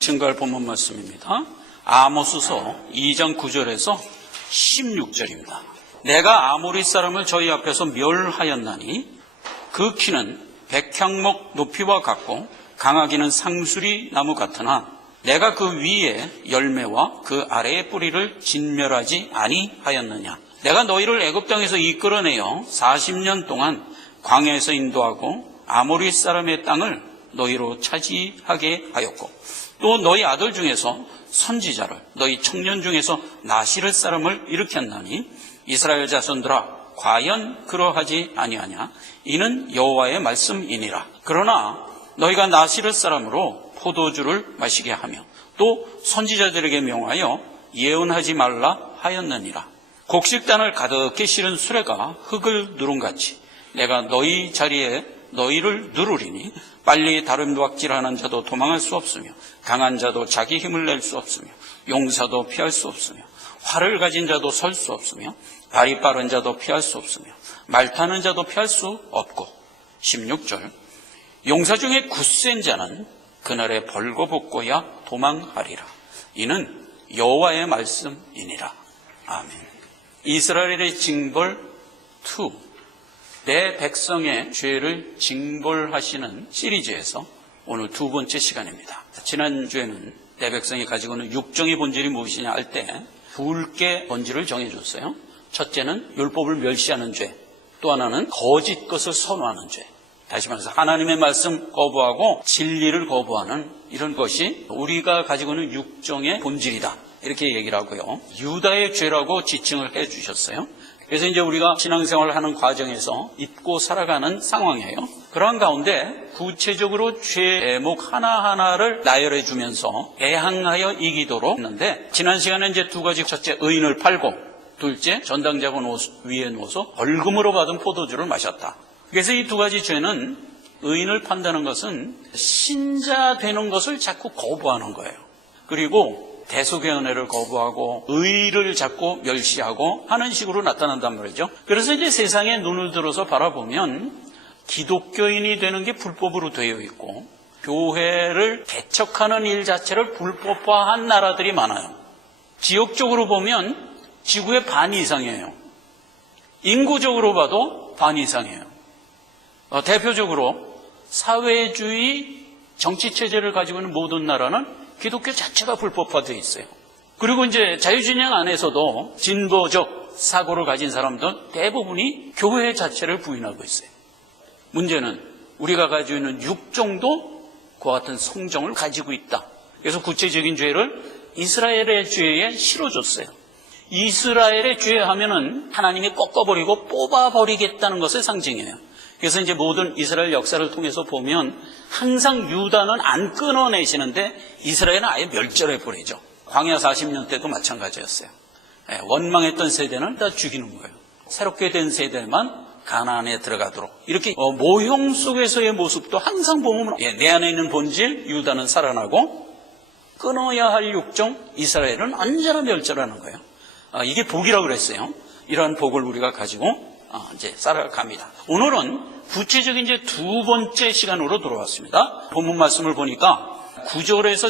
증거할 본문 말씀입니다. 아모스서 2장 9절에서 16절입니다. 내가 아모리 사람을 저희 앞에서 멸하였나니 그 키는 백향목 높이와 같고 강하기는 상수리 나무 같으나 내가 그 위에 열매와 그 아래의 뿌리를 진멸하지 아니하였느냐. 내가 너희를 애굽 땅에서 이끌어내어 40년 동안 광야에서 인도하고 아모리 사람의 땅을 너희로 차지하게 하였고 또 너희 아들 중에서 선지자를 너희 청년 중에서 나시를 사람을 일으켰나니 이스라엘 자손들아 과연 그러하지 아니하냐. 이는 여호와의 말씀이니라. 그러나 너희가 나시를 사람으로 포도주를 마시게 하며 또 선지자들에게 명하여 예언하지 말라 하였느니라. 곡식단을 가득히 실은 수레가 흙을 누름같이 내가 너희 자리에 너희를 누르리니 빨리 다름도박질하는 자도 도망할 수 없으며 강한 자도 자기 힘을 낼 수 없으며 용사도 피할 수 없으며 활을 가진 자도 설 수 없으며 발이 빠른 자도 피할 수 없으며 말 타는 자도 피할 수 없고 16절 용사 중에 굳센 자는 그날에 벌거벗고야 도망하리라. 이는 여호와의 말씀이니라. 아멘. 이스라엘의 징벌 2 내 백성의 죄를 징벌하시는 시리즈에서 오늘 두 번째 시간입니다. 지난주에는 내 백성이 가지고 있는 육정의 본질이 무엇이냐 할 때 굵게 본질을 정해줬어요. 첫째는 율법을 멸시하는 죄, 또 하나는 거짓 것을 선호하는 죄. 다시 말해서 하나님의 말씀 거부하고 진리를 거부하는 이런 것이 우리가 가지고 있는 육정의 본질이다, 이렇게 얘기를 하고요. 유다의 죄라고 지칭을 해 주셨어요. 그래서 이제 우리가 신앙생활을 하는 과정에서 잊고 살아가는 상황이에요. 그러한 가운데 구체적으로 죄 제목 하나하나를 나열해 주면서 대항하여 이기도록 했는데, 지난 시간에 이제 두 가지, 첫째 의인을 팔고 둘째 전당자고 위에 누워서 벌금으로 받은 포도주를 마셨다. 그래서 이 두 가지 죄는 의인을 판다는 것은 신자 되는 것을 자꾸 거부하는 거예요. 그리고 대속의 은혜를 거부하고 의를 자꾸 멸시하고 하는 식으로 나타난단 말이죠. 그래서 이제 세상에 눈을 들어서 바라보면 기독교인이 되는 게 불법으로 되어 있고 교회를 개척하는 일 자체를 불법화한 나라들이 많아요. 지역적으로 보면 지구의 반 이상이에요. 인구적으로 봐도 반 이상이에요. 대표적으로 사회주의 정치체제를 가지고 있는 모든 나라는 기독교 자체가 불법화되어 있어요. 그리고 이제 자유진영 안에서도 진보적 사고를 가진 사람들 대부분이 교회 자체를 부인하고 있어요. 문제는 우리가 가지고 있는 육정도 그와 같은 성정을 가지고 있다. 그래서 구체적인 죄를 이스라엘의 죄에 실어줬어요. 이스라엘의 죄 하면은 하나님이 꺾어버리고 뽑아버리겠다는 것의 상징이에요. 그래서 이제 모든 이스라엘 역사를 통해서 보면 항상 유다는 안 끊어내시는데 이스라엘은 아예 멸절해버리죠. 광야 40년 때도 마찬가지였어요. 원망했던 세대는 다 죽이는 거예요. 새롭게 된 세대만 가나안에 들어가도록. 이렇게 모형 속에서의 모습도 항상 보면 내 안에 있는 본질 유다는 살아나고 끊어야 할 육정 이스라엘은 언제나 멸절하는 거예요. 이게 복이라고 그랬어요. 이러한 복을 우리가 가지고 이제 살아갑니다. 오늘은 구체적인 이제 두 번째 시간으로 돌아왔습니다. 본문 말씀을 보니까 9절에서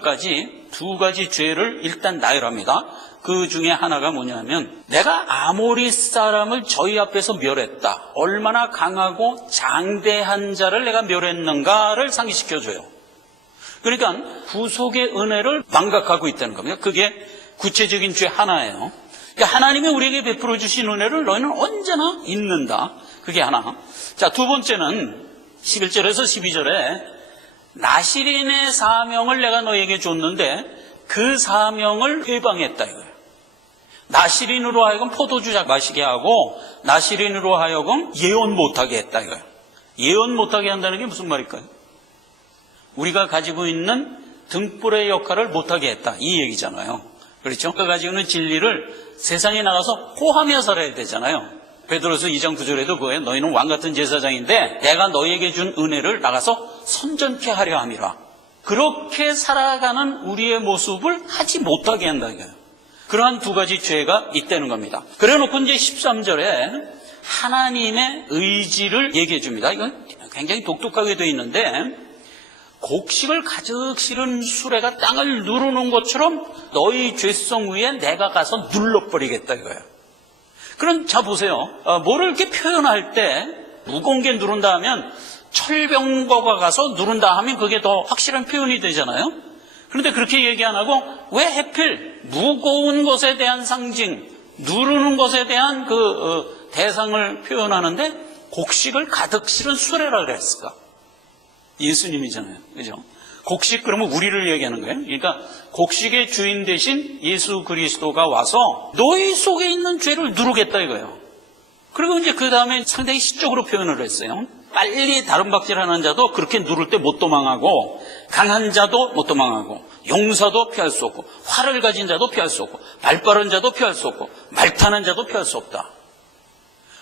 12절까지 두 가지 죄를 일단 나열합니다. 그 중에 하나가 뭐냐면 내가 아모리 사람을 저희 앞에서 멸했다. 얼마나 강하고 장대한 자를 내가 멸했는가를 상기시켜줘요. 그러니까 구속의 은혜를 망각하고 있다는 겁니다. 그게 구체적인 죄 하나예요. 하나님이 우리에게 베풀어 주신 은혜를 너희는 언제나 잊는다. 그게 하나. 자, 두 번째는 11절에서 12절에 나시린의 사명을 내가 너에게 줬는데 그 사명을 회방했다 이거예요. 나시린으로 하여금 포도주 마시게 하고 나시린으로 하여금 예언 못하게 했다 이거예요. 예언 못하게 한다는 게 무슨 말일까요? 우리가 가지고 있는 등불의 역할을 못하게 했다 이 얘기잖아요. 그렇죠? 그가 가지고 있는 진리를 세상에 나가서 호하며 살아야 되잖아요. 베드로서 2장 9절에도 그거예요. 너희는 왕같은 제사장인데 내가 너희에게 준 은혜를 나가서 선전케 하려 함이라. 그렇게 살아가는 우리의 모습을 하지 못하게 한다 이거예요. 그러한 두 가지 죄가 있다는 겁니다. 그래놓고 이제 13절에 하나님의 의지를 얘기해 줍니다. 이건 굉장히 독특하게 되어 있는데 곡식을 가득 실은 수레가 땅을 누르는 것처럼 너희 죄성 위에 내가 가서 눌러버리겠다 이거예요. 그럼 자 보세요. 뭐를 이렇게 표현할 때 무거운 게 누른다 하면 철병거가 가서 누른다 하면 그게 더 확실한 표현이 되잖아요. 그런데 그렇게 얘기 안 하고 왜 하필 무거운 것에 대한 상징, 누르는 것에 대한 그 대상을 표현하는데 곡식을 가득 실은 수레라 그랬을까? 예수님이잖아요. 그죠? 곡식 그러면 우리를 얘기하는 거예요. 그러니까 곡식의 주인 대신 예수 그리스도가 와서 너희 속에 있는 죄를 누르겠다 이거예요. 그리고 이제 그 다음에 상당히 시적으로 표현을 했어요. 빨리 다른 박질하는 자도 그렇게 누를 때 못 도망하고, 강한 자도 못 도망하고, 용사도 피할 수 없고, 활을 가진 자도 피할 수 없고, 말 빠른 자도 피할 수 없고, 말 타는 자도 피할 수 없다.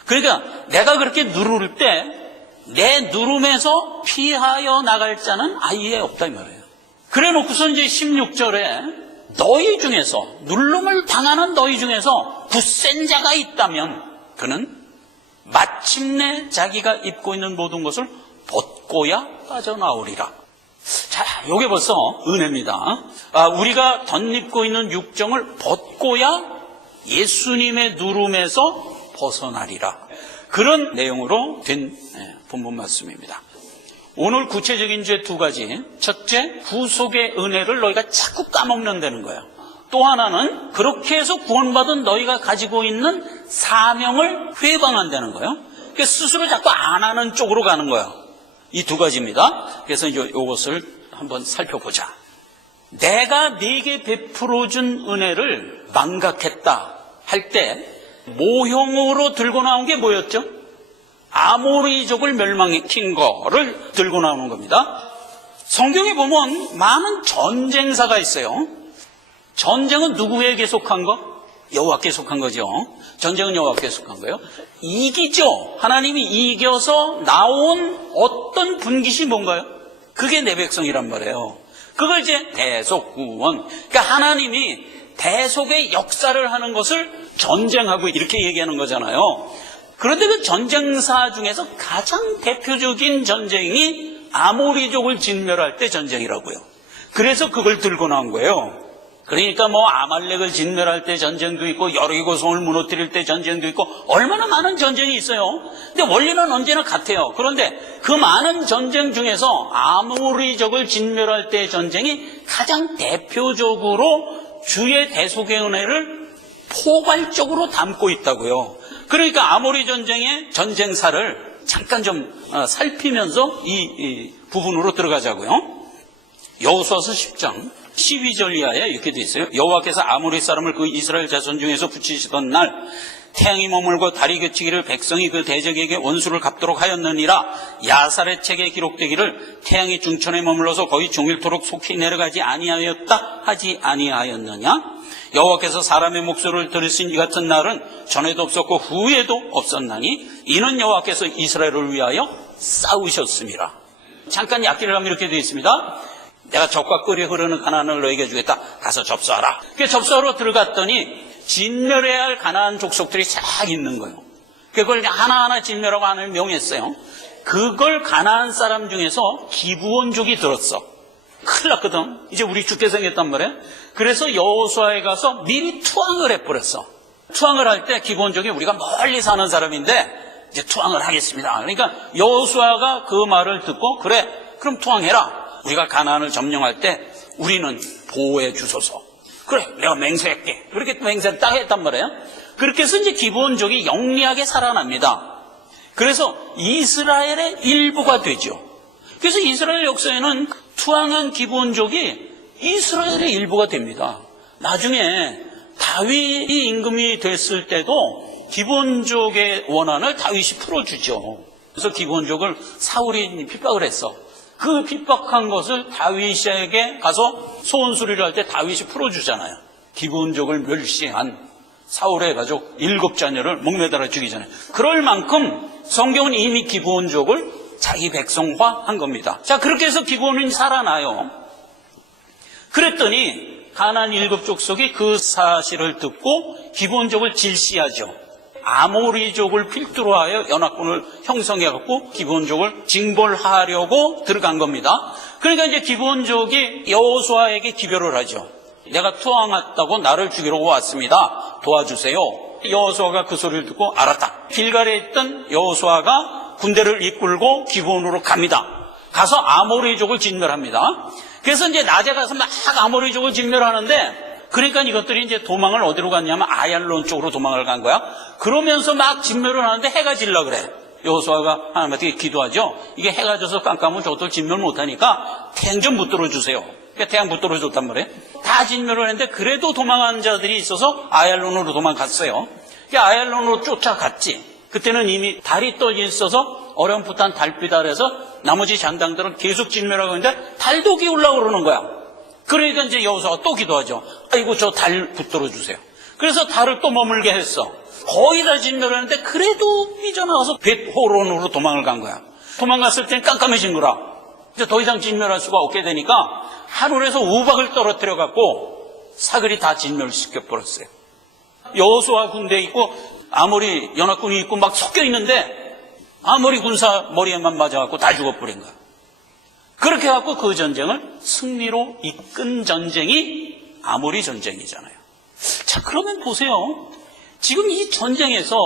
그러니까 내가 그렇게 누를 때 내 누름에서 피하여 나갈 자는 아예 없다 이 말이에요. 그래 놓고서 이제 16절에 너희 중에서, 누름을 당하는 너희 중에서 굳센 자가 있다면 그는 마침내 자기가 입고 있는 모든 것을 벗고야 빠져나오리라. 자, 요게 벌써 은혜입니다. 우리가 덧입고 있는 육정을 벗고야 예수님의 누름에서 벗어나리라. 그런 내용으로 된 본문 말씀입니다. 오늘 구체적인 죄 두 가지. 첫째, 구속의 은혜를 너희가 자꾸 까먹는다는 거예요. 또 하나는 그렇게 해서 구원받은 너희가 가지고 있는 사명을 회방한다는 거예요. 그러니까 스스로 자꾸 안 하는 쪽으로 가는 거예요. 이 두 가지입니다. 그래서 이것을 한번 살펴보자. 내가 네게 베풀어준 은혜를 망각했다 할 때 모형으로 들고 나온 게 뭐였죠? 아모리족을 멸망시킨 거를 들고 나오는 겁니다. 성경에 보면 많은 전쟁사가 있어요. 전쟁은 누구에게 속한 거? 여호와께 속한 거죠. 전쟁은 여호와께 속한 거예요. 이기죠. 하나님이 이겨서 나온 어떤 분깃이 뭔가요? 그게 내 백성이란 말이에요. 그걸 이제 대속구원. 그러니까 하나님이 대속의 역사를 하는 것을 전쟁하고 이렇게 얘기하는 거잖아요. 그런데 그 전쟁사 중에서 가장 대표적인 전쟁이 아모리족을 진멸할 때 전쟁이라고요. 그래서 그걸 들고 나온 거예요. 그러니까 뭐 아말렉을 진멸할 때 전쟁도 있고 여리고성을 무너뜨릴 때 전쟁도 있고 얼마나 많은 전쟁이 있어요. 근데 원리는 언제나 같아요. 그런데 그 많은 전쟁 중에서 아모리족을 진멸할 때 전쟁이 가장 대표적으로 주의 대속의 은혜를 포괄적으로 담고 있다고요. 그러니까 아모리 전쟁의 전쟁사를 잠깐 좀 살피면서 이 부분으로 들어가자고요. 여호수아서 10장 12절 이하에 이렇게 돼 있어요. 여호와께서 아모리 사람을 그 이스라엘 자손 중에서 붙이시던 날 태양이 머물고 달이 그치기를 백성이 그 대적에게 원수를 갚도록 하였느니라. 야살의 책에 기록되기를 태양이 중천에 머물러서 거의 종일토록 속히 내려가지 아니하였다 하지 아니하였느냐. 여호와께서 사람의 목소리를 들으신 이 같은 날은 전에도 없었고 후에도 없었나니 이는 여호와께서 이스라엘을 위하여 싸우셨습니다. 잠깐 약기를 하면 이렇게 되어 있습니다. 내가 적과 꿀이 흐르는 가나안을 너에게 주겠다. 가서 접수하라. 그 접수하러 들어갔더니 진멸해야 할 가나안 족속들이 쫙 있는 거예요. 그걸 하나하나 진멸하고 하나님 명했어요. 그걸 가나안 사람 중에서 기브온족이 들었어. 큰일 났거든. 이제 우리 죽게 생겼단 말이에요. 그래서 여호수아에 가서 미리 투항을 해버렸어. 투항을 할 때 기브온족이 우리가 멀리 사는 사람인데 이제 투항을 하겠습니다. 그러니까 여호수아가 그 말을 듣고 그래 그럼 투항해라. 우리가 가나안을 점령할 때 우리는 보호해 주소서. 그래 내가 맹세할게. 그렇게 맹세를 딱 했단 말이에요. 그렇게 해서 이제 기브온족이 영리하게 살아납니다. 그래서 이스라엘의 일부가 되죠. 그래서 이스라엘 역사에는 투항한 기브온족이 이스라엘의 일부가 됩니다. 나중에 다윗이 임금이 됐을 때도 기브온족의 원한을 다윗이 풀어주죠. 그래서 기브온족을 사울이 핍박을 했어. 그 핍박한 것을 다윗에게 가서 소원수리를 할 때 다윗이 풀어주잖아요. 기브온족을 멸시한 사울의 가족 7자녀를 목매달아 죽이잖아요. 그럴 만큼 성경은 이미 기브온족을 자기 백성화한 겁니다. 자, 그렇게 해서 기브온은 살아나요. 그랬더니 가나안 7족속이 그 사실을 듣고 기브온족을 질시하죠. 아모리족을 필두로 하여 연합군을 형성해갖고 기브온족을 징벌하려고 들어간 겁니다. 그러니까 이제 기브온족이 여호수아에게 기별을 하죠. 내가 투항했다고 나를 죽이려고 왔습니다. 도와주세요. 여호수아가 그 소리를 듣고 알았다. 길갈에 있던 여호수아가 군대를 이끌고 기브온으로 갑니다. 가서 아모리족을 진멸합니다. 그래서 이제 낮에 가서 막 아모리족을 진멸하는데, 그러니까 이것들이 이제 도망을 어디로 갔냐면 아얄론 쪽으로 도망을 간 거야. 그러면서 막 진멸을 하는데 해가 질라 그래. 여호수아가 하나님한테 기도하죠. 이게 해가 져서 깜깜하면 저것들 진멸 못하니까 태양 좀 붙들어 주세요. 그러니까 태양 붙들어 줬단 말이에요. 다 진멸을 했는데 그래도 도망한 자들이 있어서 아얄론으로 도망갔어요. 아얄론으로 쫓아갔지. 그때는 이미 달이 떠 있어서 어렴풋한 달빛 아래서 나머지 장당들은 계속 진멸하고 있는데 달도 기울라고 그러는 거야. 그러니까 이제 여호수아가 또 기도하죠. 아이고 저 달 붙들어 주세요. 그래서 달을 또 머물게 했어. 거의 다 진멸하는데 그래도 삐져나가서 벳호론으로 도망을 간 거야. 도망갔을 땐 깜깜해진 거라. 이제 더 이상 진멸할 수가 없게 되니까 하늘에서 우박을 떨어뜨려 갖고 사거리 다 진멸시켜 버렸어요. 여호수아 군대 있고 아모리 연합군이 있고 막 섞여 있는데 아모리 군사 머리에만 맞아갖고 다 죽어버린 거야. 그렇게 해갖고 그 전쟁을 승리로 이끈 전쟁이 아모리 전쟁이잖아요. 자, 그러면 보세요. 지금 이 전쟁에서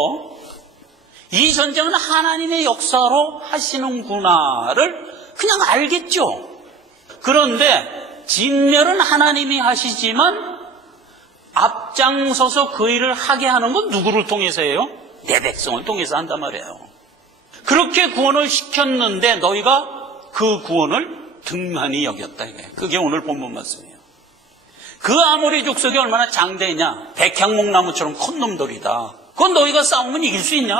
이 전쟁은 하나님의 역사로 하시는구나를 그냥 알겠죠. 그런데 진멸은 하나님이 하시지만 앞장서서 그 일을 하게 하는 건 누구를 통해서예요? 내 백성을 통해서 한단 말이에요. 그렇게 구원을 시켰는데 너희가 그 구원을 등한히 여겼다 이거예요. 그게 오늘 본문 말씀이에요. 그 아모리 족속이 얼마나 장대냐? 백향목나무처럼 큰 놈들이다. 그건 너희가 싸우면 이길 수 있냐?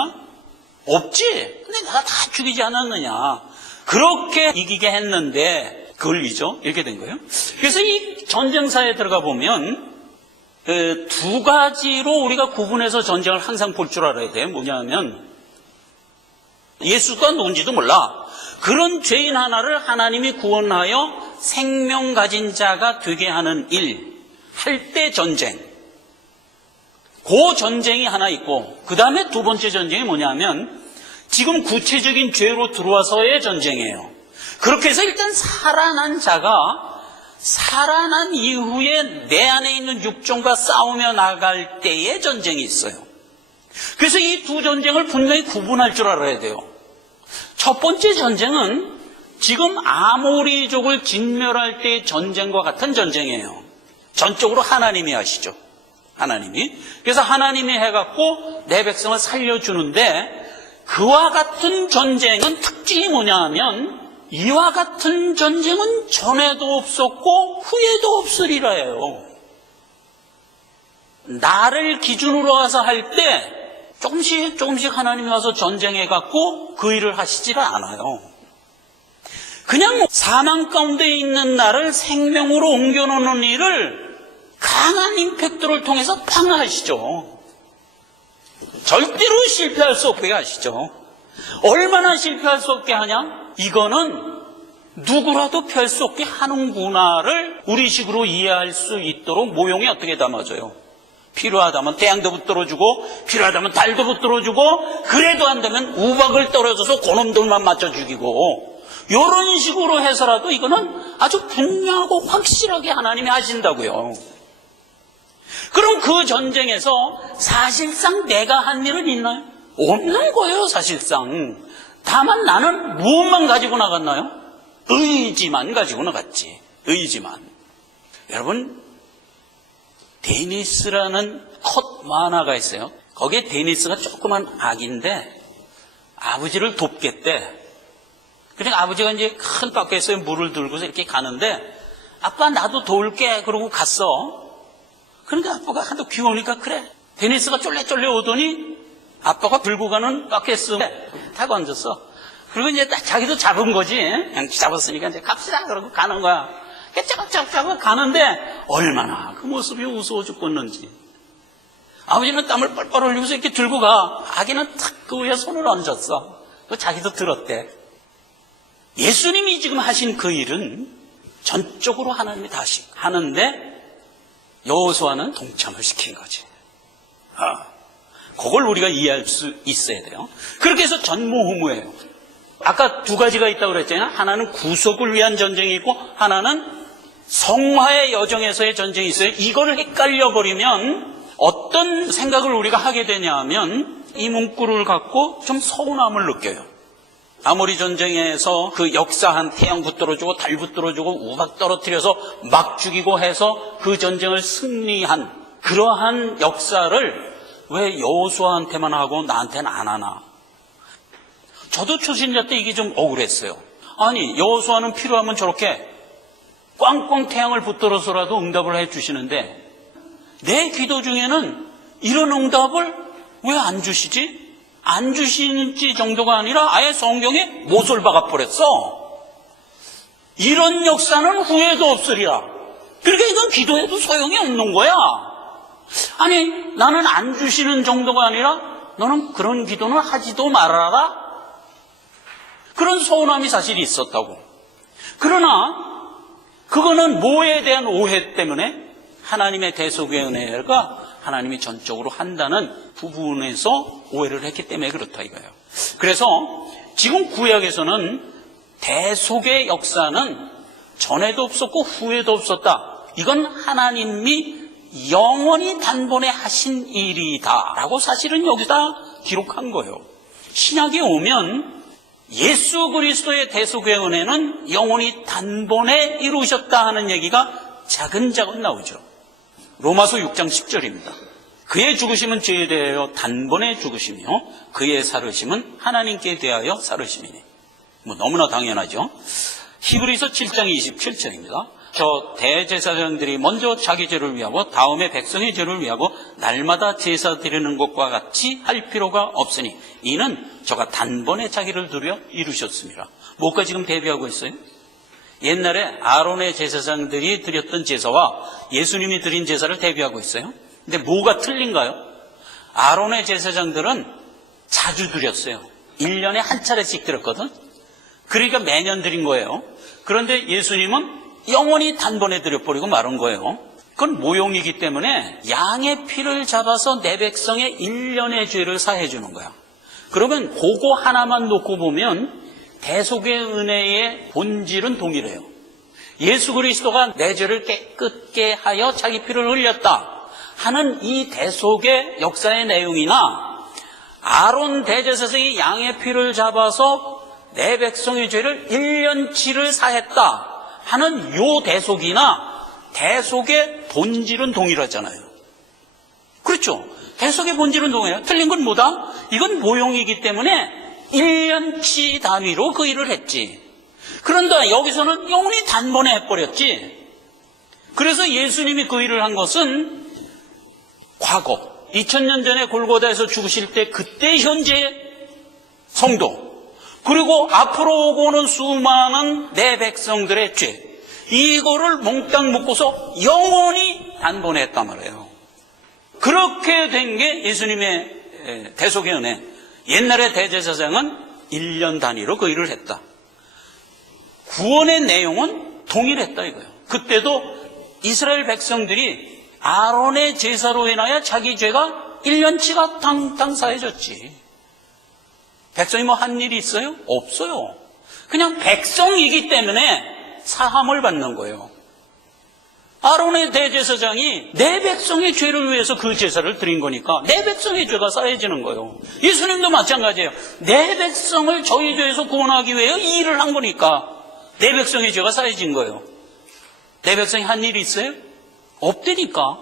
없지. 근데 내가 다 죽이지 않았느냐? 그렇게 이기게 했는데 그걸 잊어? 이렇게 된 거예요. 그래서 이 전쟁사에 들어가 보면 두 가지로 우리가 구분해서 전쟁을 항상 볼 줄 알아야 돼요. 뭐냐면 예수가 누군지도 몰라. 그런 죄인 하나를 하나님이 구원하여 생명 가진 자가 되게 하는 일, 할 때 전쟁. 그 전쟁이 하나 있고, 그 다음에 두 번째 전쟁이 뭐냐면 지금 구체적인 죄로 들어와서의 전쟁이에요. 그렇게 해서 일단 살아난 자가 살아난 이후에 내 안에 있는 육종과 싸우며 나갈 때의 전쟁이 있어요. 그래서 이 두 전쟁을 분명히 구분할 줄 알아야 돼요. 첫 번째 전쟁은 지금 아모리족을 진멸할 때의 전쟁과 같은 전쟁이에요. 전적으로 하나님이 하시죠. 하나님이. 그래서 하나님이 해갖고 내 백성을 살려주는데 그와 같은 전쟁은 특징이 뭐냐 하면 이와 같은 전쟁은 전에도 없었고 후에도 없으리라 해요. 나를 기준으로 와서 할 때 조금씩 하나님이 와서 전쟁해갖고 그 일을 하시질 않아요. 그냥 사망 가운데 있는 나를 생명으로 옮겨놓는 일을 강한 임팩트를 통해서 방어하시죠. 절대로 실패할 수 없게 하시죠. 얼마나 실패할 수 없게 하냐? 이거는 누구라도 펼 수 없게 하는구나를 우리식으로 이해할 수 있도록 모형이 어떻게 담아져요? 필요하다면 태양도 붙들어주고 필요하다면 달도 붙들어주고 그래도 안 되면 우박을 떨어져서 그놈들만 맞춰 죽이고 이런 식으로 해서라도 이거는 아주 분명하고 확실하게 하나님이 하신다고요. 그럼 그 전쟁에서 사실상 내가 한 일은 있나요? 없는 거예요. 사실상. 다만 나는 무엇만 가지고 나갔나요? 의지만 가지고 나갔지. 의지만. 여러분 데니스라는 컷 만화가 있어요. 거기에 데니스가 조그만 아기인데 아버지를 돕겠대. 그러니까 아버지가 이제 큰 바켓에 물을 들고서 이렇게 가는데 아빠 나도 도울게 그러고 갔어. 그러니까 아빠가 하도 귀여우니까 그래. 데니스가 쫄래쫄래 오더니 아빠가 들고 가는 바켓에 타고 앉았어. 그리고 이제 자기도 잡은 거지. 그냥 잡았으니까 이제 갑시다 그러고 가는 거야. 짜각짜각 가는데 얼마나 그 모습이 우스워 죽겠는지. 아버지는 땀을 뻘뻘 흘리면서 이렇게 들고 가. 아기는 탁 그 위에 손을 얹었어. 그 자기도 들었대. 예수님이 지금 하신 그 일은 전적으로 하나님이 다 하는데 여호수아는 동참을 시킨 거지. 그걸 우리가 이해할 수 있어야 돼요. 그렇게 해서 전무후무예요. 아까 두 가지가 있다고 그랬잖아요. 하나는 구속을 위한 전쟁이 있고 하나는 성화의 여정에서의 전쟁이 있어요. 이걸 헷갈려 버리면 어떤 생각을 우리가 하게 되냐 하면 이 문구를 갖고 좀 서운함을 느껴요. 아모리 전쟁에서 그 역사한 태양 붙들어주고 달 붙들어주고 우박 떨어뜨려서 막 죽이고 해서 그 전쟁을 승리한 그러한 역사를 왜 여호수아한테만 하고 나한테는 안 하나. 저도 초신자 때 이게 좀 억울했어요. 아니 여호수아는 필요하면 저렇게 꽝꽝 태양을 붙들어서라도 응답을 해주시는데 내 기도 중에는 이런 응답을 왜 안 주시지? 안 주시는지 정도가 아니라 아예 성경에 못을 박아버렸어. 이런 역사는 후회도 없으리라. 그러니까 이건 기도해도 소용이 없는 거야. 아니 나는 안 주시는 정도가 아니라 너는 그런 기도는 하지도 말아라. 그런 서운함이 사실 있었다고. 그러나 그거는 뭐에 대한 오해 때문에 하나님의 대속의 은혜가 하나님이 전적으로 한다는 부분에서 오해를 했기 때문에 그렇다 이거예요. 그래서 지금 구약에서는 대속의 역사는 전에도 없었고 후에도 없었다. 이건 하나님이 영원히 단번에 하신 일이다라고 사실은 여기다 기록한 거예요. 신약에 오면 예수 그리스도의 대속의 은혜는 영원히 단번에 이루셨다 하는 얘기가 차근차근 나오죠. 로마서 6장 10절입니다. 그의 죽으심은 죄에 대하여 단번에 죽으시며 그의 살으심은 하나님께 대하여 살으심이니. 너무나 당연하죠. 히브리서 7장 27절입니다. 저 대제사장들이 먼저 자기 죄를 위하고 다음에 백성의 죄를 위하고 날마다 제사 드리는 것과 같이 할 필요가 없으니 이는 저가 단번에 자기를 두려 이루셨습니다. 뭐가 지금 대비하고 있어요? 옛날에 아론의 제사장들이 드렸던 제사와 예수님이 드린 제사를 대비하고 있어요. 근데 뭐가 틀린가요? 아론의 제사장들은 자주 드렸어요. 1년에 한 차례씩 드렸거든. 그러니까 매년 드린 거예요. 그런데 예수님은 영원히 단번에 드려버리고 마른 거예요. 그건 모용이기 때문에 양의 피를 잡아서 내 백성의 1년의 죄를 사해 주는 거야. 그러면 그거 하나만 놓고 보면 대속의 은혜의 본질은 동일해요. 예수 그리스도가 내 죄를 깨끗게 하여 자기 피를 흘렸다 하는 이 대속의 역사의 내용이나 아론 대제사장이 양의 피를 잡아서 내 백성의 죄를 1년치를 사했다 하는 요 대속이나 대속의 본질은 동일하잖아요. 그렇죠? 대속의 본질은 동일해요. 틀린 건 뭐다? 이건 모용이기 때문에 1년치 단위로 그 일을 했지. 그런데 여기서는 영원히 단번에 해버렸지. 그래서 예수님이 그 일을 한 것은 과거 2000년 전에 골고다에서 죽으실 때 그때 현재 성도 그리고 앞으로 오고 오는 수많은 내 백성들의 죄 이거를 몽땅 묶고서 영원히 단번에 했단 말이에요. 그렇게 된 게 예수님의 대속의 은혜. 옛날의 대제사장은 1년 단위로 그 일을 했다. 구원의 내용은 동일했다 이거예요. 그때도 이스라엘 백성들이 아론의 제사로 인하여 자기 죄가 1년치가 당당 사해졌지. 백성이 뭐 한 일이 있어요? 없어요. 그냥 백성이기 때문에 사함을 받는 거예요. 아론의 대제사장이 내 백성의 죄를 위해서 그 제사를 드린 거니까 내 백성의 죄가 사해지는 거예요. 예수님도 마찬가지예요. 내 백성을 저희 죄에서 구원하기 위해 이 일을 한 거니까 내 백성의 죄가 사해진 거예요. 내 백성이 한 일이 있어요? 없다니까.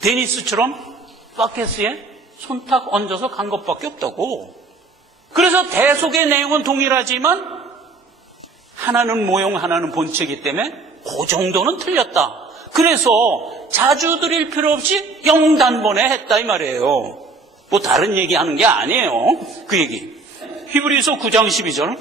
데니스처럼 바켓스에 손탁 얹어서 간 것밖에 없다고. 그래서 대속의 내용은 동일하지만 하나는 모형 하나는 본체이기 때문에 그 정도는 틀렸다. 그래서 자주 드릴 필요 없이 영단번에 했다 이 말이에요. 뭐 다른 얘기하는 게 아니에요. 그 얘기. 히브리서 9장 12절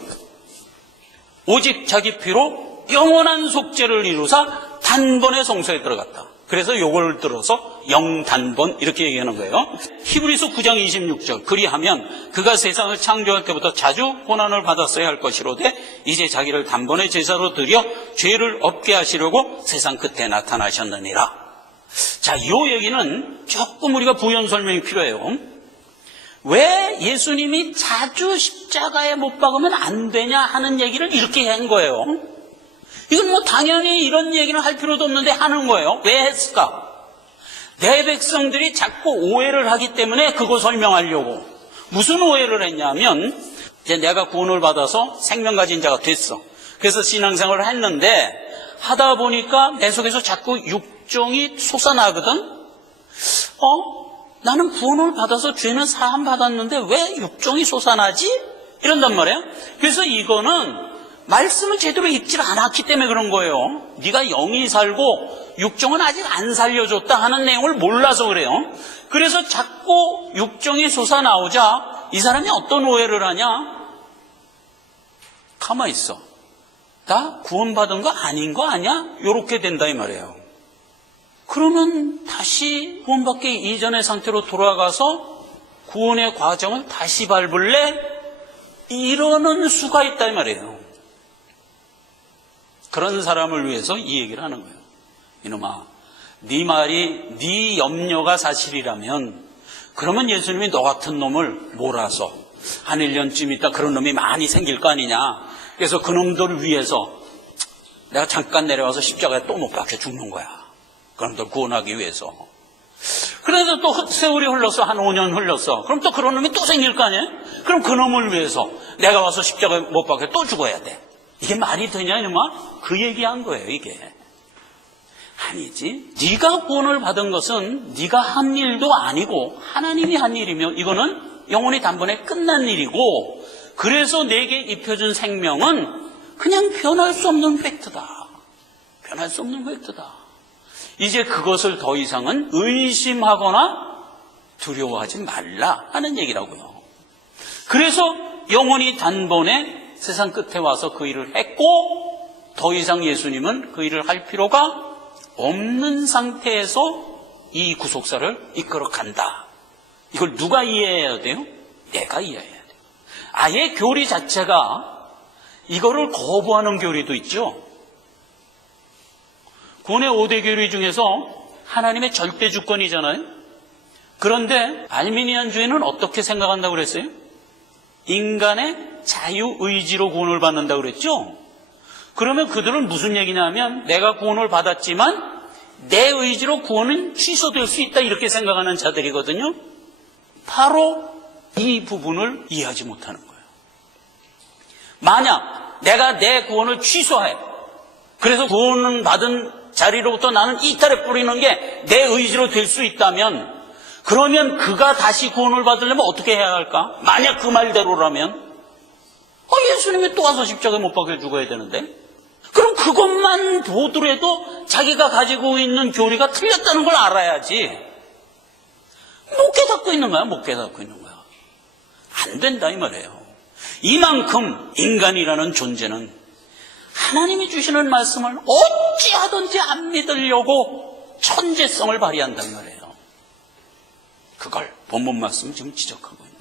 오직 자기 피로 영원한 속죄를 이루사 단번에 성소에 들어갔다. 그래서 요걸 들어서 영단번 이렇게 얘기하는 거예요. 히브리서 9장 26절 그리하면 그가 세상을 창조할 때부터 자주 고난을 받았어야 할 것이로되 이제 자기를 단번에 제사로 드려 죄를 없게 하시려고 세상 끝에 나타나셨느니라. 자, 이 얘기는 조금 우리가 부연 설명이 필요해요. 왜 예수님이 자주 십자가에 못 박으면 안 되냐 하는 얘기를 이렇게 한 거예요. 이건 뭐 당연히 이런 얘기는 할 필요도 없는데 하는 거예요. 왜 했을까? 내 백성들이 자꾸 오해를 하기 때문에 그거 설명하려고. 무슨 오해를 했냐면, 이제 내가 구원을 받아서 생명 가진 자가 됐어. 그래서 신앙생활을 했는데 하다 보니까 내 속에서 자꾸 육종이 솟아나거든. 나는 구원을 받아서 죄는 사함 받았는데 왜 육종이 솟아나지? 이런단 말이야. 그래서 이거는 말씀을 제대로 읽질 않았기 때문에 그런 거예요. 네가 영이 살고 육종은 아직 안 살려줬다 하는 내용을 몰라서 그래요. 그래서 자꾸 육종이 솟아나오자 이 사람이 어떤 오해를 하냐? 가만히 있어. 나 구원받은 거 아닌 거 아니야? 이렇게 된다 이 말이에요. 그러면 다시 구원받기 이전의 상태로 돌아가서 구원의 과정을 다시 밟을래? 이러는 수가 있다 이 말이에요. 그런 사람을 위해서 이 얘기를 하는 거예요. 이놈아, 네 말이 네 염려가 사실이라면 그러면 예수님이 너 같은 놈을 몰아서 한 1년쯤 있다 그런 놈이 많이 생길 거 아니냐. 그래서 그 놈들을 위해서 내가 잠깐 내려와서 십자가에 또 못 박혀 죽는 거야. 그 놈들 구원하기 위해서. 그래서 또 세월이 흘러서 한 5년 흘렀어. 그럼 또 그런 놈이 또 생길 거 아니에요? 그럼 그 놈을 위해서 내가 와서 십자가에 못 박혀 또 죽어야 돼. 이게 말이 되냐 이놈아? 그 얘기한 거예요 이게. 아니지. 네가 구원을 받은 것은 네가 한 일도 아니고 하나님이 한 일이며 이거는 영원히 단번에 끝난 일이고, 그래서 내게 입혀준 생명은 그냥 변할 수 없는 팩트다. 변할 수 없는 팩트다. 이제 그것을 더 이상은 의심하거나 두려워하지 말라 하는 얘기라고요. 그래서 영원히 단번에 세상 끝에 와서 그 일을 했고 더 이상 예수님은 그 일을 할 필요가 없는 상태에서 이 구속사를 이끌어 간다. 이걸 누가 이해해야 돼요? 내가 이해해야 돼요. 아예 교리 자체가 이거를 거부하는 교리도 있죠. 구원의 5대 교리 중에서 하나님의 절대 주권이잖아요. 그런데 알미니안주의는 어떻게 생각한다고 그랬어요? 인간의 자유의지로 구원을 받는다고 그랬죠. 그러면 그들은 무슨 얘기냐면 내가 구원을 받았지만 내 의지로 구원은 취소될 수 있다 이렇게 생각하는 자들이거든요. 바로 이 부분을 이해하지 못하는 거예요. 만약 내가 내 구원을 취소해, 그래서 구원을 받은 자리로부터 나는 이탈해 뿌리는 게 내 의지로 될 수 있다면, 그러면 그가 다시 구원을 받으려면 어떻게 해야 할까? 만약 그 말대로라면 예수님이 또 와서 십자가에 못 박혀 죽어야 되는데, 그럼 그것만 보더라도 자기가 가지고 있는 교리가 틀렸다는 걸 알아야지. 못 깨닫고 있는 거야, 못 깨닫고 있는 거야. 안 된다 이 말이에요. 이만큼 인간이라는 존재는 하나님이 주시는 말씀을 어찌하든지 안 믿으려고 천재성을 발휘한단 말이에요. 그걸 본문 말씀은 지금 지적하고 있는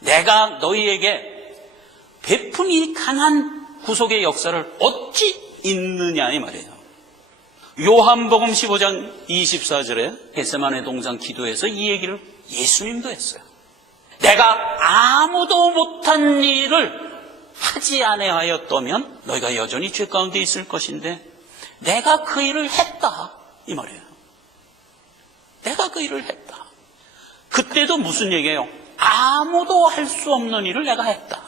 거예요. 내가 너희에게 베푼 이 강한 구속의 역사를 어찌 잊느냐 이 말이에요. 요한복음 15장 24절에 겟세마네 동산 기도에서 이 얘기를 예수님도 했어요. 내가 아무도 못한 일을 하지 아니하였다면 너희가 여전히 죄 가운데 있을 것인데 내가 그 일을 했다 이 말이에요. 내가 그 일을 했다. 그때도 무슨 얘기예요? 아무도 할 수 없는 일을 내가 했다.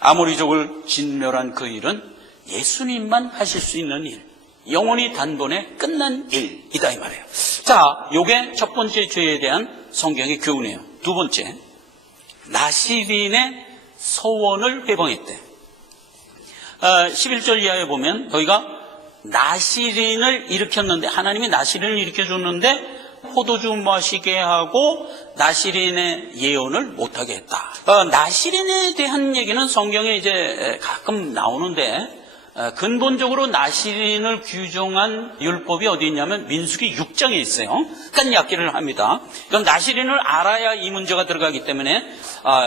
아모리족을 진멸한 그 일은 예수님만 하실 수 있는 일, 영원히 단번에 끝난 일이다 이 말이에요. 자, 요게 첫 번째 죄에 대한 성경의 교훈이에요. 두 번째, 나시린의 서원을 회방했대. 11절 이하에 보면 너희가 나시린을 일으켰는데, 하나님이 나시린을 일으켜줬는데 포도주 마시게 하고 나시린의 예언을 못하게 했다. 나시린에 대한 얘기는 성경에 이제 가끔 나오는데, 근본적으로 나시린을 규정한 율법이 어디 있냐면 민수기 6장에 있어요. 약간 얕기를 합니다. 그럼 나시린을 알아야 이 문제가 들어가기 때문에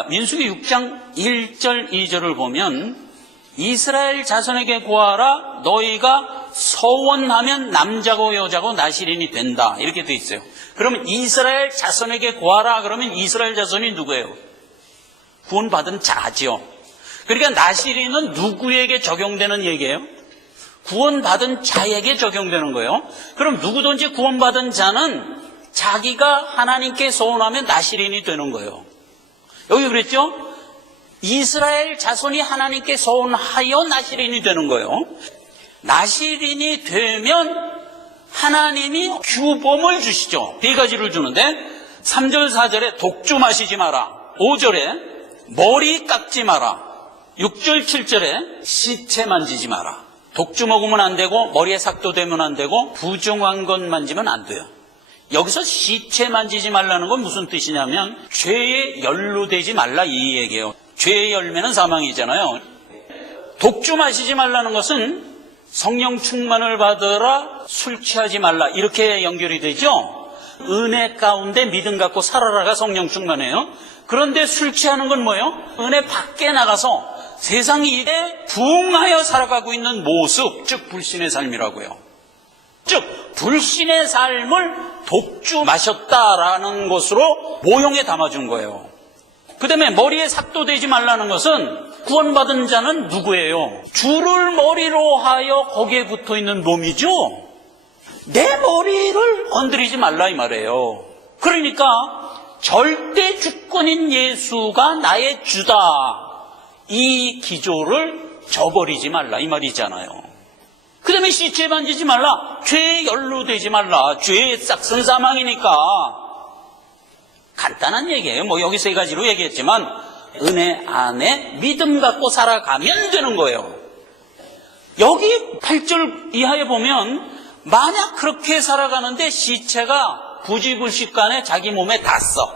민수기 6장 1절 2절을 보면 이스라엘 자손에게 고하라. 너희가 서원하면 남자고 여자고 나실인이 된다. 이렇게 돼 있어요. 그러면 이스라엘 자손에게 고하라 그러면 이스라엘 자손이 누구예요? 구원받은 자죠. 그러니까 나실인은 누구에게 적용되는 얘기예요? 구원받은 자에게 적용되는 거예요. 그럼 누구든지 구원받은 자는 자기가 하나님께 서원하면 나실인이 되는 거예요. 여기 그랬죠? 이스라엘 자손이 하나님께 서원하여 나실인이 되는 거예요. 나실인이 되면 하나님이 규범을 주시죠. 네 가지를 주는데 3절 4절에 독주 마시지 마라. 5절에 머리 깎지 마라. 6절 7절에 시체 만지지 마라. 독주 먹으면 안 되고 머리에 삭도 대면 안 되고 부정한 것 만지면 안 돼요. 여기서 시체 만지지 말라는 건 무슨 뜻이냐면 죄에 연루되지 말라 이 얘기예요. 죄의 열매는 사망이잖아요. 독주 마시지 말라는 것은 성령 충만을 받으라, 술 취하지 말라 이렇게 연결이 되죠. 은혜 가운데 믿음 갖고 살아라가 성령 충만이에요. 그런데 술 취하는 건 뭐예요? 은혜 밖에 나가서 세상 일에 부응하여 살아가고 있는 모습, 즉 불신의 삶이라고요. 즉 불신의 삶을 독주 마셨다라는 것으로 모형에 담아준 거예요. 그 다음에 머리에 삭도 대지 말라는 것은 구원받은 자는 누구예요? 주를 머리로 하여 거기에 붙어있는 몸이죠. 내 머리를 건드리지 말라 이 말이에요. 그러니까 절대 주권인 예수가 나의 주다, 이 기조를 저버리지 말라 이 말이잖아요. 그 다음에 시체 만지지 말라. 죄에 연루되지 말라. 죄의 싹은 사망이니까. 간단한 얘기예요. 뭐 여기 세 가지로 얘기했지만 은혜 안에 믿음 갖고 살아가면 되는 거예요. 여기 8절 이하에 보면 만약 그렇게 살아가는데 시체가 부지불식간에 자기 몸에 닿았어.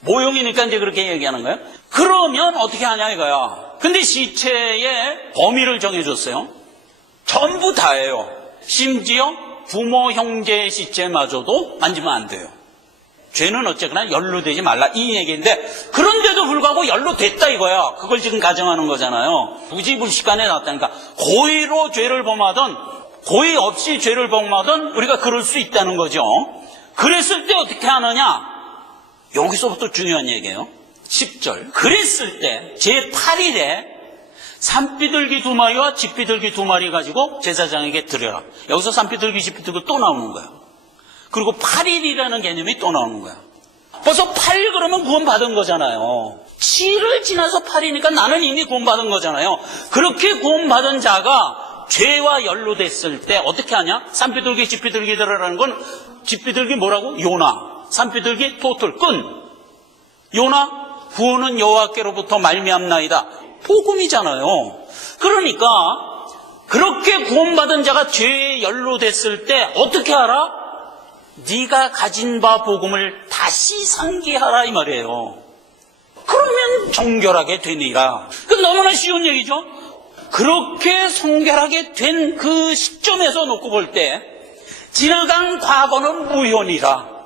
모형이니까 이제 그렇게 얘기하는 거예요. 그러면 어떻게 하냐 이거야. 근데 시체의 범위를 정해줬어요. 전부 다예요. 심지어 부모 형제의 시체마저도 만지면 안 돼요. 죄는 어쨌거나 연루되지 말라 이 얘기인데 그런데도 불구하고 연루됐다 이거야. 그걸 지금 가정하는 거잖아요. 부지불식간에 나왔다니까. 고의로 죄를 범하든 고의 없이 죄를 범하든 우리가 그럴 수 있다는 거죠. 그랬을 때 어떻게 하느냐? 여기서부터 중요한 얘기예요. 10절. 그랬을 때 제8일에 산비둘기 2마리와 집비둘기 2마리 가지고 제사장에게 드려라. 여기서 산비둘기 집비둘기 또 나오는 거야. 그리고 8일이라는 개념이 또 나오는 거야. 벌써 8일 그러면 구원받은 거잖아요. 7을 지나서 8이니까 나는 이미 구원받은 거잖아요. 그렇게 구원받은 자가 죄와 연루됐을 때 어떻게 하냐? 산비둘기 집비둘기 들으라는 건 집비둘기 뭐라고? 요나. 산비둘기 토틀 끈. 요나 구원은 여호와께로부터 말미암나이다. 복음이잖아요. 그러니까 그렇게 구원받은 자가 죄에 연루됐을 때 어떻게 하라? 네가 가진 바 복음을 다시 상기하라 이 말이에요. 그러면 정결하게 되니라. 그 너무나 쉬운 얘기죠. 그렇게 성결하게 된 그 시점에서 놓고 볼 때 지나간 과거는 무효니라.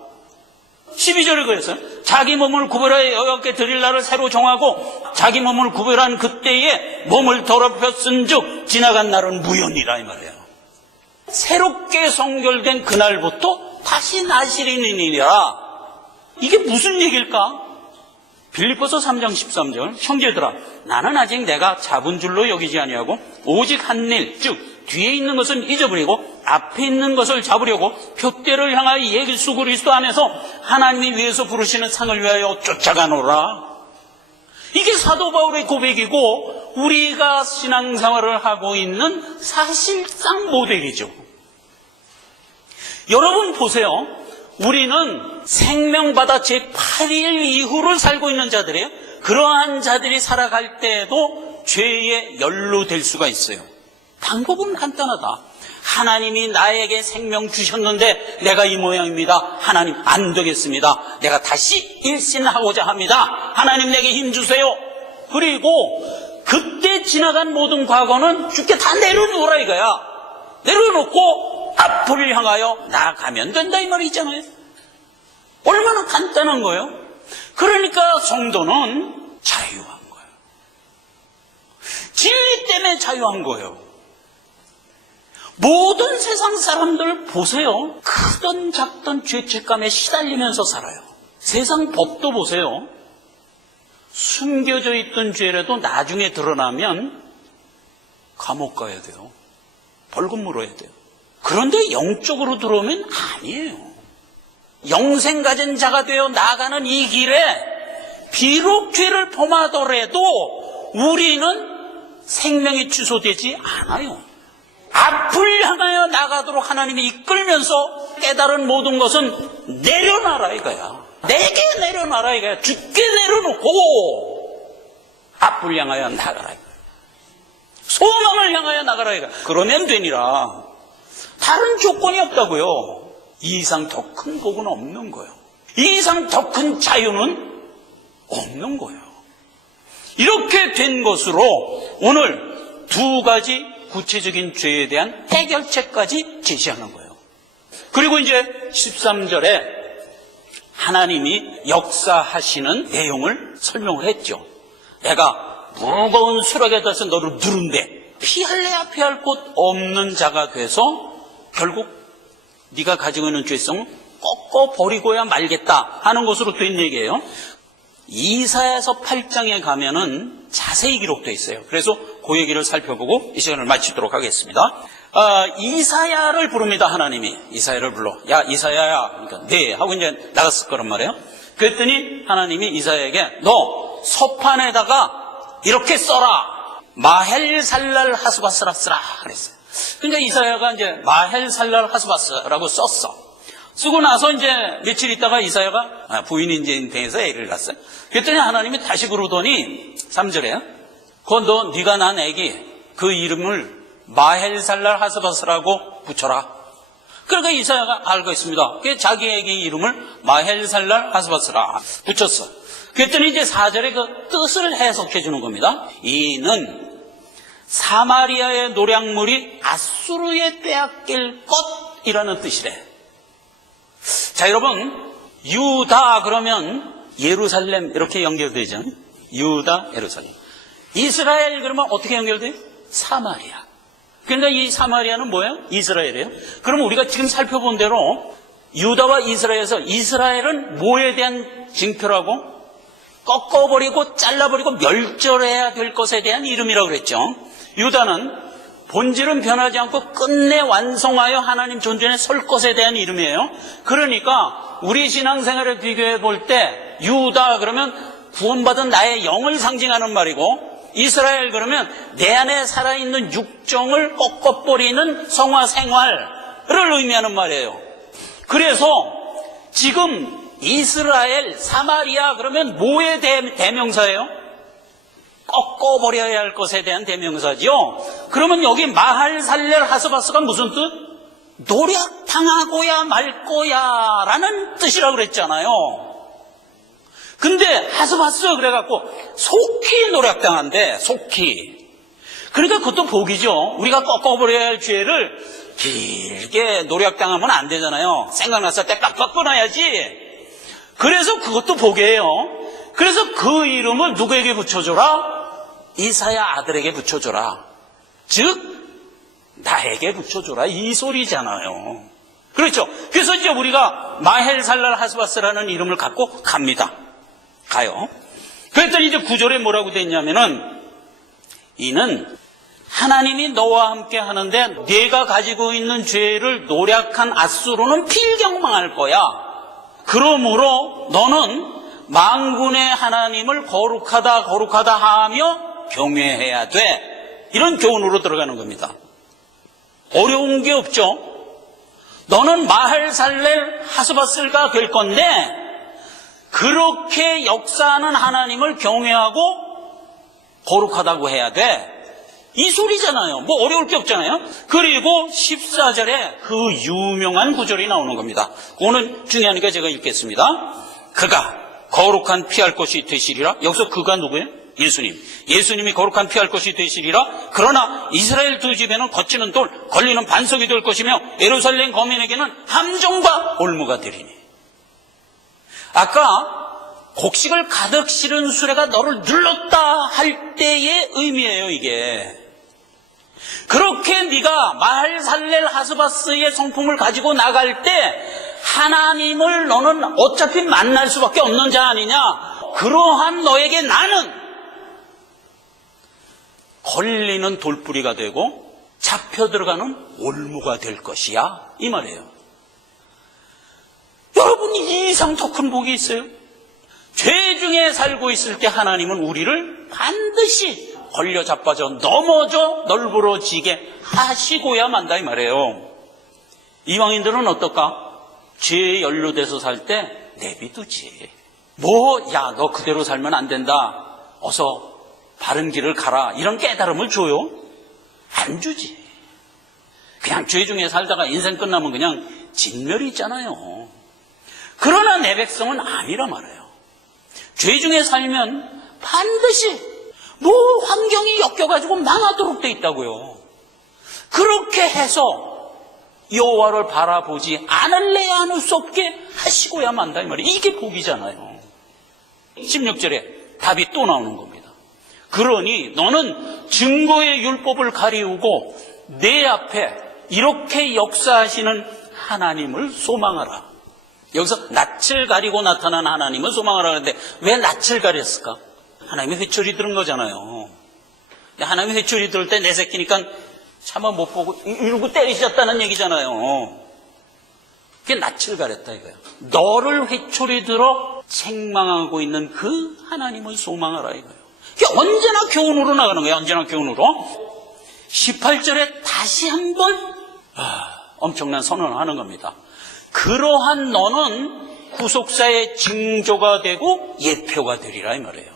12절에 그랬어요. 자기 몸을 구별하여 여호와께 드릴 날을 새로 정하고 자기 몸을 구별한 그때에 몸을 더럽혔은즉 지나간 날은 무효니라 이 말이에요. 새롭게 성결된 그날부터 다시 나실인이니라. 이게 무슨 얘기일까? 빌립보서 3장 13절. 형제들아 나는 아직 내가 잡은 줄로 여기지 아니하고 오직 한 일 즉 뒤에 있는 것은 잊어버리고 앞에 있는 것을 잡으려고 표대를 향하여 예수 그리스도 안에서 하나님이 위에서 부르시는 상을 위하여 쫓아가노라. 이게 사도 바울의 고백이고 우리가 신앙생활을 하고 있는 사실상 모델이죠. 여러분 보세요. 우리는 생명받아 제8일 이후를 살고 있는 자들이에요. 그러한 자들이 살아갈 때에도 죄에 연루될 수가 있어요. 방법은 간단하다. 하나님이 나에게 생명 주셨는데 내가 이 모양입니다. 하나님 안 되겠습니다. 내가 다시 일신하고자 합니다. 하나님 내게 힘 주세요. 그리고 그때 지나간 모든 과거는 주께 다 내려놓으라 이거야. 내려놓고 앞을 향하여 나아가면 된다 이 말이 있잖아요. 얼마나 간단한 거예요. 그러니까 성도는 자유한 거예요. 진리 때문에 자유한 거예요. 모든 세상 사람들 보세요. 크던 작던 죄책감에 시달리면서 살아요. 세상 법도 보세요. 숨겨져 있던 죄라도 나중에 드러나면 감옥 가야 돼요. 벌금 물어야 돼요. 그런데 영적으로 들어오면 아니에요. 영생 가진 자가 되어 나가는 이 길에 비록 죄를 범하더라도 우리는 생명이 취소되지 않아요. 앞을 향하여 나가도록 하나님이 이끌면서 깨달은 모든 것은 내려놔라 이거야. 내게 내려놔라 이거야. 죽게 내려놓고 앞을 향하여 나가라. 소망을 향하여 나가라 이거야. 그러면 되니라. 다른 조건이 없다고요. 이 이상 더 큰 복은 없는 거예요. 이 이상 더 큰 자유는 없는 거예요. 이렇게 된 것으로 오늘 두 가지 구체적인 죄에 대한 해결책까지 제시하는 거예요. 그리고 이제 13절에 하나님이 역사하시는 내용을 설명을 했죠. 내가 무거운 수락에다서 너를 누른데 피할래야 피할 곳 없는 자가 돼서 결국 네가 가지고 있는 죄성을 꺾어버리고야 말겠다 하는 것으로 된 얘기예요. 이사야서 8장에 가면은 자세히 기록되어 있어요. 그래서 그 얘기를 살펴보고 이 시간을 마치도록 하겠습니다. 이사야를 부릅니다. 하나님이 이사야를 불러. 야 이사야야. 그러니까 네 하고 이제 나갔을 거란 말이에요. 그랬더니 하나님이 이사야에게 너 서판에다가 이렇게 써라. 마헬살랄 하스바스라 쓰라 그랬어요. 그러니까 이사야가 이제 마헬살랄 하스바스라고 썼어. 쓰고 나서 이제 며칠 있다가 이사야가 부인이 이제 인생에서 애를 낳았어요. 그랬더니 하나님이 다시 부르더니 3절에 그건 네가 난 애기 그 이름을 마헬살랄 하스바스라고 붙여라. 그러니까 이사야가 알고 있습니다. 그래서 자기 애기 이름을 마헬살랄 하스바스라 붙였어. 그랬더니 이제 4절에 그 뜻을 해석해 주는 겁니다. 이는 사마리아의 노략물이 아수르에 빼앗길 것이라는 뜻이래. 자, 여러분, 유다 그러면 예루살렘 이렇게 연결되죠. 유다, 예루살렘. 이스라엘 그러면 어떻게 연결돼요? 사마리아. 그러니까 이 사마리아는 뭐예요? 이스라엘이에요. 그럼 우리가 지금 살펴본 대로 유다와 이스라엘에서 이스라엘은 뭐에 대한 징표라고? 꺾어버리고 잘라버리고 멸절해야 될 것에 대한 이름이라고 그랬죠. 유다는 본질은 변하지 않고 끝내 완성하여 하나님 존전에 설 것에 대한 이름이에요. 그러니까 우리 신앙생활을 비교해 볼 때 유다 그러면 구원받은 나의 영을 상징하는 말이고 이스라엘 그러면 내 안에 살아있는 육정을 꺾어버리는 성화 생활을 의미하는 말이에요. 그래서 지금 이스라엘, 사마리아 그러면 뭐의 대명사예요? 꺾어버려야 할 것에 대한 대명사지요. 그러면 여기 마할살렐 하스바스가 무슨 뜻? 노략당하고야 말 거야 라는 뜻이라고 그랬잖아요. 근데 하스바스 그래갖고 속히 노략당한대. 속히. 그러니까 그것도 복이죠. 우리가 꺾어버려야 할 죄를 길게 노략당하면 안 되잖아요. 생각났을 때 깍깍 끊어야지. 그래서 그것도 복이에요. 그래서 그 이름을 누구에게 붙여줘라? 이사야 아들에게 붙여줘라. 즉 나에게 붙여줘라 이 소리잖아요. 그렇죠. 그래서 이제 우리가 마헬살랄 하스바스라는 이름을 갖고 갑니다. 가요. 그랬더니 이제 9절에 뭐라고 돼 있냐면은 이는 하나님이 너와 함께 하는데 네가 가지고 있는 죄를 노략한 아수르는 필경망할 거야. 그러므로 너는 만군의 하나님을 거룩하다 거룩하다 하며 경외해야 돼. 이런 교훈으로 들어가는 겁니다. 어려운 게 없죠. 너는 마헬살렐 하스바스가 될 건데 그렇게 역사하는 하나님을 경외하고 거룩하다고 해야 돼. 이 소리잖아요. 뭐 어려울 게 없잖아요. 그리고 14절에 그 유명한 구절이 나오는 겁니다. 그거는 중요하니까 제가 읽겠습니다. 그가 거룩한 피할 것이 되시리라. 여기서 그가 누구예요? 예수님. 예수님이 거룩한 피할 것이 되시리라. 그러나 이스라엘 두 집에는 거치는 돌, 걸리는 반석이 될 것이며 예루살렘 거민에게는 함정과 올무가 되리니. 아까 곡식을 가득 실은 수레가 너를 눌렀다 할 때의 의미예요, 이게. 그렇게 네가 마헬살렐 하스바스의 성품을 가지고 나갈 때 하나님을 너는 어차피 만날 수밖에 없는 자 아니냐. 그러한 너에게 나는 걸리는 돌뿌리가 되고 잡혀 들어가는 올무가 될 것이야, 이 말이에요. 여러분, 이 이상 더 큰 복이 있어요? 죄 중에 살고 있을 때 하나님은 우리를 반드시 걸려 자빠져 넘어져 널브러지게 하시고야 만다, 이 말이에요. 이방인들은 어떨까? 죄에 연루돼서 살 때 내비두지. 야, 너 그대로 살면 안 된다. 어서 바른 길을 가라. 이런 깨달음을 줘요? 안 주지. 그냥 죄 중에 살다가 인생 끝나면 그냥 진멸이 있잖아요. 그러나 내 백성은 아니라 말이에요. 죄 중에 살면 반드시 환경이 엮여가지고 망하도록 돼 있다고요. 그렇게 해서 여호와를 바라보지 않을래야 하는 수 없게 하시고야 만다, 이 말이에요. 이게 복이잖아요. 16절에 답이 또 나오는 겁니다. 그러니 너는 증거의 율법을 가리우고 내 앞에 이렇게 역사하시는 하나님을 소망하라. 여기서 낯을 가리고 나타난 하나님을 소망하라 하는데 왜 낯을 가렸을까? 하나님이 회초리 들은 거잖아요. 하나님이 회초리 들을 때 내 새끼니까 차마 못 보고 이러고 때리셨다는 얘기잖아요. 그게 낯을 가렸다 이거예요. 너를 회초리 들어 책망하고 있는 그 하나님을 소망하라 이거예요. 그게 언제나 교훈으로 나가는 거예요. 언제나 교훈으로. 18절에 다시 한번 엄청난 선언을 하는 겁니다. 그러한 너는 구속사의 징조가 되고 예표가 되리라 이 말이에요.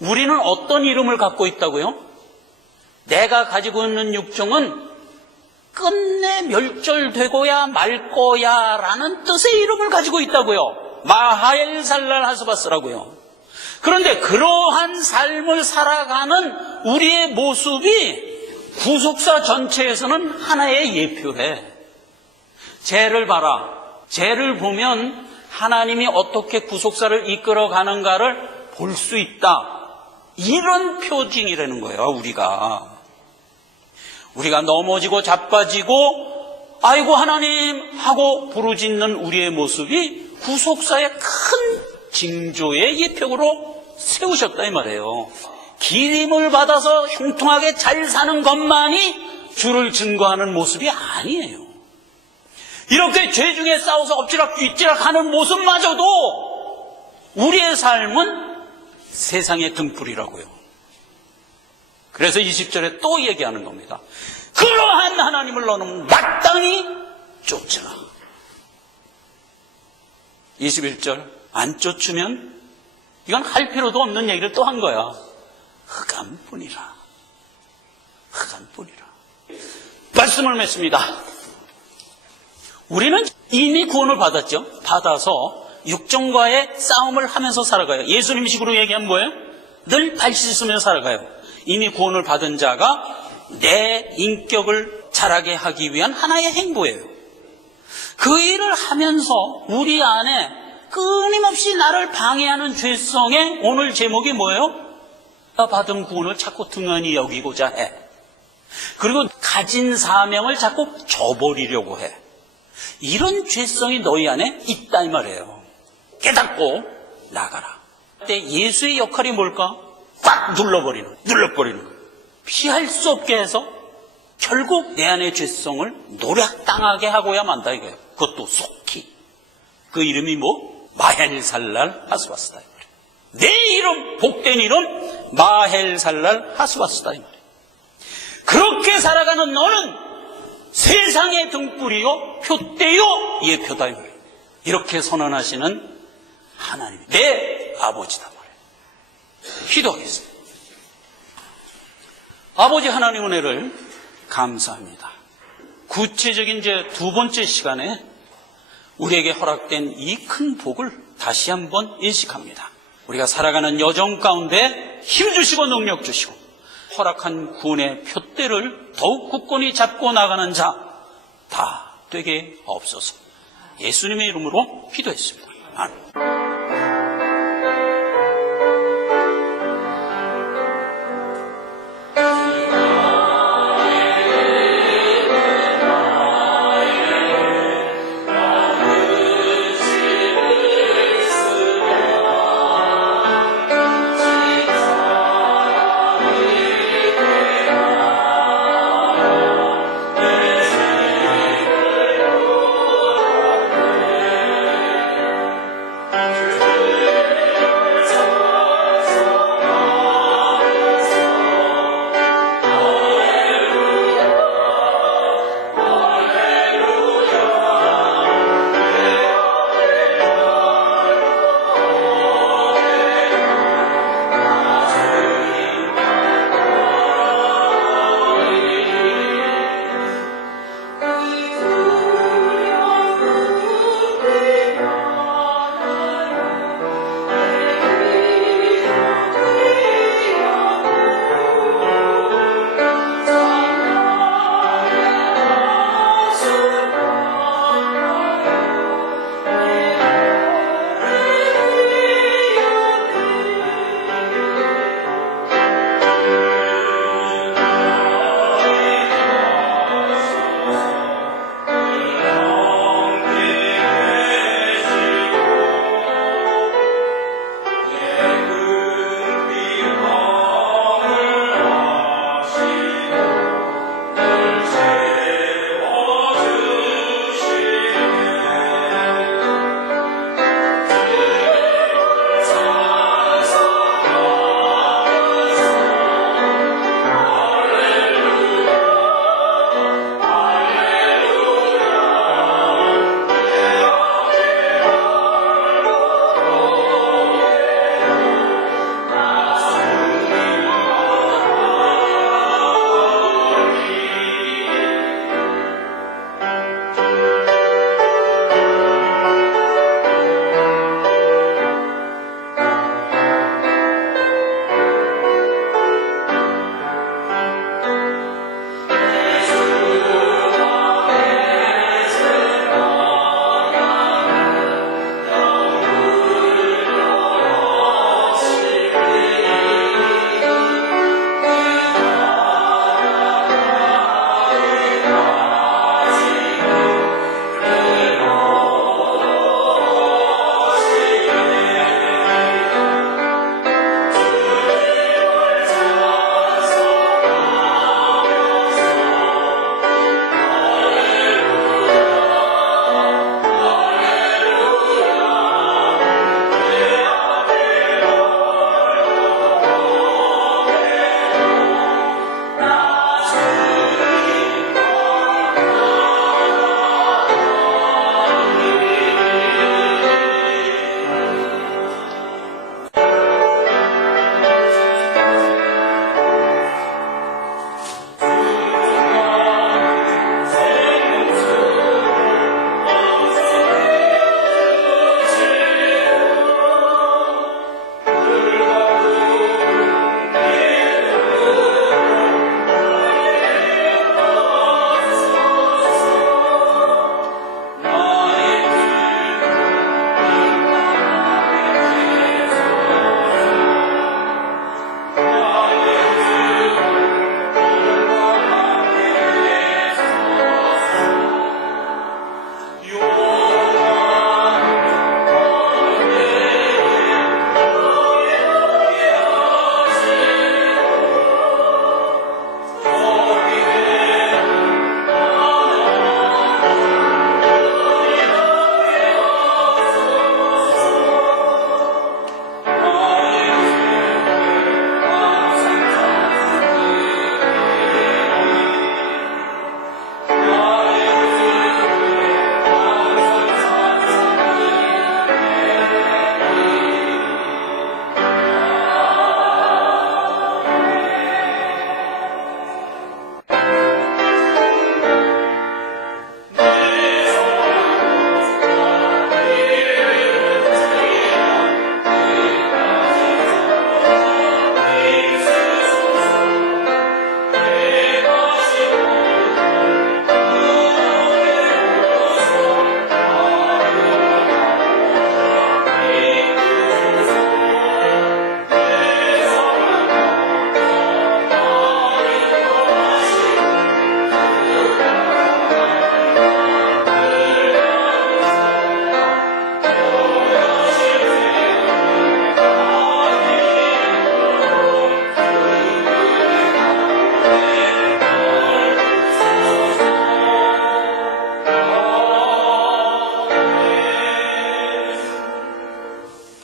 우리는 어떤 이름을 갖고 있다고요? 내가 가지고 있는 육종은 끝내 멸절되고야 말 거야 라는 뜻의 이름을 가지고 있다고요. 마헬살랄 하스바스라고요. 그런데 그러한 삶을 살아가는 우리의 모습이 구속사 전체에서는 하나의 예표해. 죄를 봐라. 죄를 보면 하나님이 어떻게 구속사를 이끌어가는가를 볼 수 있다. 이런 표징이라는 거예요. 우리가 넘어지고 자빠지고 아이고 하나님 하고 부르짖는 우리의 모습이 구속사의 큰 징조의 예표로 세우셨다 이 말이에요. 기림을 받아서 형통하게 잘 사는 것만이 주를 증거하는 모습이 아니에요. 이렇게 죄 중에 싸워서 엎치락 뒤치락 하는 모습마저도 우리의 삶은 세상의 등불이라고요. 그래서 20절에 또 얘기하는 겁니다. 그러한 하나님을 너는 마땅히 쫓으라. 21절 안 쫓으면 이건 할 필요도 없는 얘기를 또 한 거야. 흑암뿐이라. 흑암뿐이라. 말씀을 맺습니다. 우리는 이미 구원을 받았죠. 받아서 육정과의 싸움을 하면서 살아가요. 예수님식으로 얘기하면 뭐예요? 늘 발 씻으며 살아가요. 이미 구원을 받은 자가 내 인격을 자라게 하기 위한 하나의 행보예요. 그 일을 하면서 우리 안에 끊임없이 나를 방해하는 죄성의 오늘 제목이 뭐예요? 받은 구원을 자꾸 등한히 여기고자 해. 그리고 가진 사명을 자꾸 저버리려고 해. 이런 죄성이 너희 안에 있다 이 말이에요. 깨닫고 나가라. 그때 예수의 역할이 뭘까? 꽉 눌러버리는 거예요. 피할 수 없게 해서 결국 내 안의 죄성을 노략당하게 하고야 만다 이거예요. 그것도 속히. 그 이름이 마헬살랄 하스바스다 이 말이에요. 내 이름, 복된 이름 마헬살랄 하스바스다 이 말이에요. 그렇게 살아가는 너는 세상의 등불이요 표대요 예표다 이 말이에요. 이렇게 선언하시는 하나님, 내 아버지다 말이에요. 기도하겠습니다. 아버지 하나님 은혜를 감사합니다. 구체적인 이제 두 번째 시간에 우리에게 허락된 이 큰 복을 다시 한번 인식합니다. 우리가 살아가는 여정 가운데 힘 주시고 능력 주시고 허락한 구원의 표대를 더욱 굳건히 잡고 나가는 자 다 되게 없소서. 예수님의 이름으로 기도했습니다. 아멘.